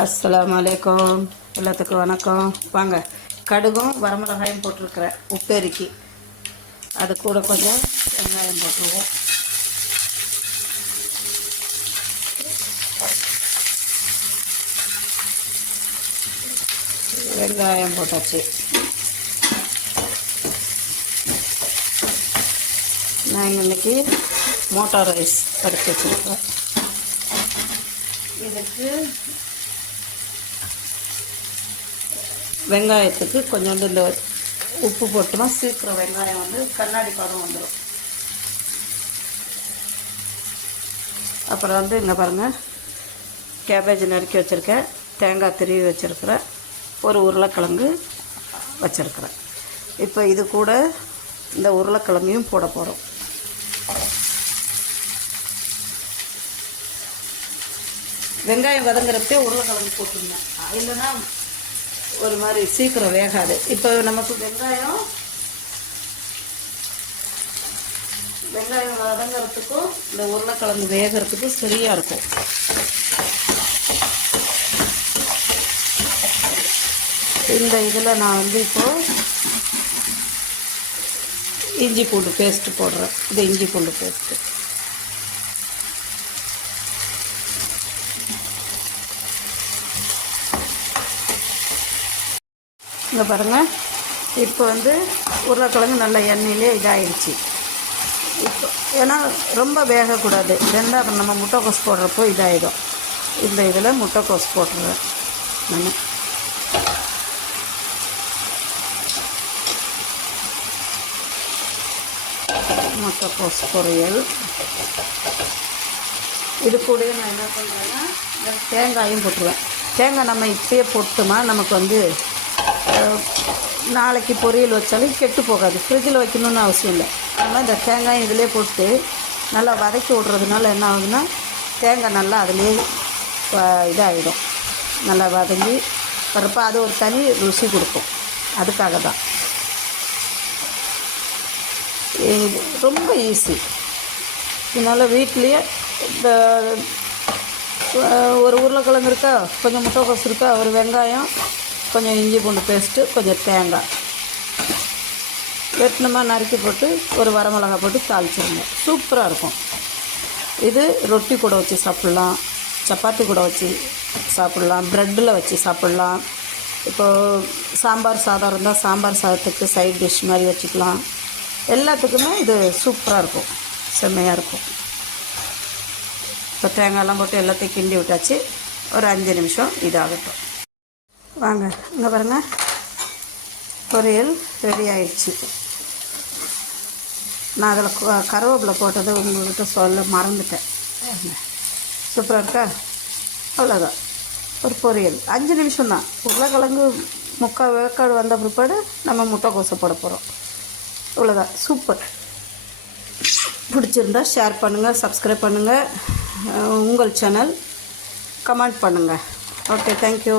அஸ்ஸலாமு அலைக்கும். எல்லாத்துக்கும் வணக்கம். வாங்க, கடுகும் வரமிளகாயும் போட்டிருக்கிறேன் உப்பேரிக்கு. அது கூட கொஞ்சம் வெங்காயம் போட்டுருவோம். வெங்காயம் போட்டாச்சு. நான் இன்றைக்கி மோட்டா ரைஸ் எடுத்து வச்சுருக்கேன். இதுக்கு வெங்காயத்துக்கு கொஞ்சோண்டு இந்த உப்பு போட்டோம்னா சீக்கிரம் வெங்காயம் வந்து கண்ணாடி பதம் வந்துடும். அப்புறம் வந்து இங்கே பாருங்கள், கேபேஜ் நறுக்கி வச்சுருக்கேன், தேங்காய் திருவி வச்சுருக்கிறேன், ஒரு உருளைக்கிழங்கு வச்சுருக்கிறேன். இப்போ இது கூட இந்த உருளைக்கிழங்கையும் போட போகிறோம். வெங்காயம் வதங்குறப்பே உருளைக்கிழங்கு போட்டுருங்க, இல்லைன்னா ஒரு மாதிரி சீக்கிரம் வேகாது. இப்போ நமக்கு வெங்காயம் வதங்கிறதுக்கும் இந்த உருளைக்கிழங்கு வேகிறதுக்கும் சரியாக இருக்கும். இந்த இதில் நான் வந்து இப்போது இஞ்சி பூண்டு பேஸ்ட்டு போடுறேன். இது இஞ்சி பூண்டு பேஸ்ட்டு. இங்கே பாருங்கள், இப்போ வந்து உருளைக்கிழங்கு நல்ல எண்ணெயிலே இதாகிடுச்சு. இப்போ ஏன்னா ரொம்ப வேகக்கூடாது, ரெண்டாக நம்ம முட்டைக்கோஸ் போடுறப்போ இதாகிடும். இந்த இதில் முட்டைக்கோஸ் போட்டுருவேன் நான். முட்டைக்கோஸ் பொரியல். இது கூட நான் என்ன பண்ணுறேன்னா தேங்காயும் போட்டுருவேன். தேங்காய் நம்ம இப்பயே போட்டோமா நமக்கு வந்து நாளைக்கு பொரியல் வச்சாலும் கெட்டு போகாது. ஃப்ரிட்ஜில் வைக்கணுன்னு அவசியம் இல்லை. அதனால் இந்த தேங்காய் இதிலே போட்டு நல்லா வதக்கி விட்றதுனால என்ன ஆகுதுன்னா தேங்காய் நல்லா அதிலே இதாகிடும். நல்லா வதங்கி வரப்போ அது ஒரு தனி ருசி கொடுக்கும். அதுக்காக தான் இது ரொம்ப ஈஸி. இதனால் வீட்லேயே இந்த ஒரு உருளைக்கிழங்கு இருக்கா, கொஞ்சம் முட்டைக்கோஸ் இருக்கா, ஒரு வெங்காயம், கொஞ்சம் இஞ்சி பூண்டு பேஸ்ட்டு, கொஞ்சம் தேங்காய் வெட்டினமாக நறுக்கி போட்டு ஒரு வரமிளகாய் போட்டு தாளிச்சிருங்க. சூப்பராக இருக்கும். இது ரொட்டி கூட வச்சு சாப்பிட்லாம், சப்பாத்தி கூட வச்சு சாப்பிட்லாம், ப்ரெட்டில் வச்சு சாப்பிட்லாம். இப்போது சாம்பார் சாதம் இருந்தால் சாம்பார் சாதத்துக்கு சைட் டிஷ் மாதிரி வச்சுக்கலாம். எல்லாத்துக்குமே இது சூப்பராக இருக்கும், செம்மையாக இருக்கும். இப்போ தேங்காயெல்லாம் போட்டு எல்லாத்தையும் கிண்டி விட்டாச்சு. ஒரு 5 நிமிஷம் இதாகட்டும். வாங்க, இங்கே பாருங்கள், பொரியல் ரெடி ஆயிடுச்சு. நான் அதில் கருவேப்பிலை போட்டது உங்கள்கிட்ட சொல்ல மறந்துட்டேன். சூப்பராக இருக்கா? அவ்வளோதான், ஒரு பொரியல் 5 நிமிஷம் தான். உருளைக்கிழங்கு முக்கால் வேக்காடு வந்த பிற்பாடு நம்ம முட்டைக்கோஸை போட போகிறோம். இவ்வளோதான், சூப்பர். பிடிச்சிருந்தா ஷேர் பண்ணுங்கள், சப்ஸ்கிரைப் பண்ணுங்கள், உங்கள் சேனல் கமெண்ட் பண்ணுங்கள். Okay, thank you.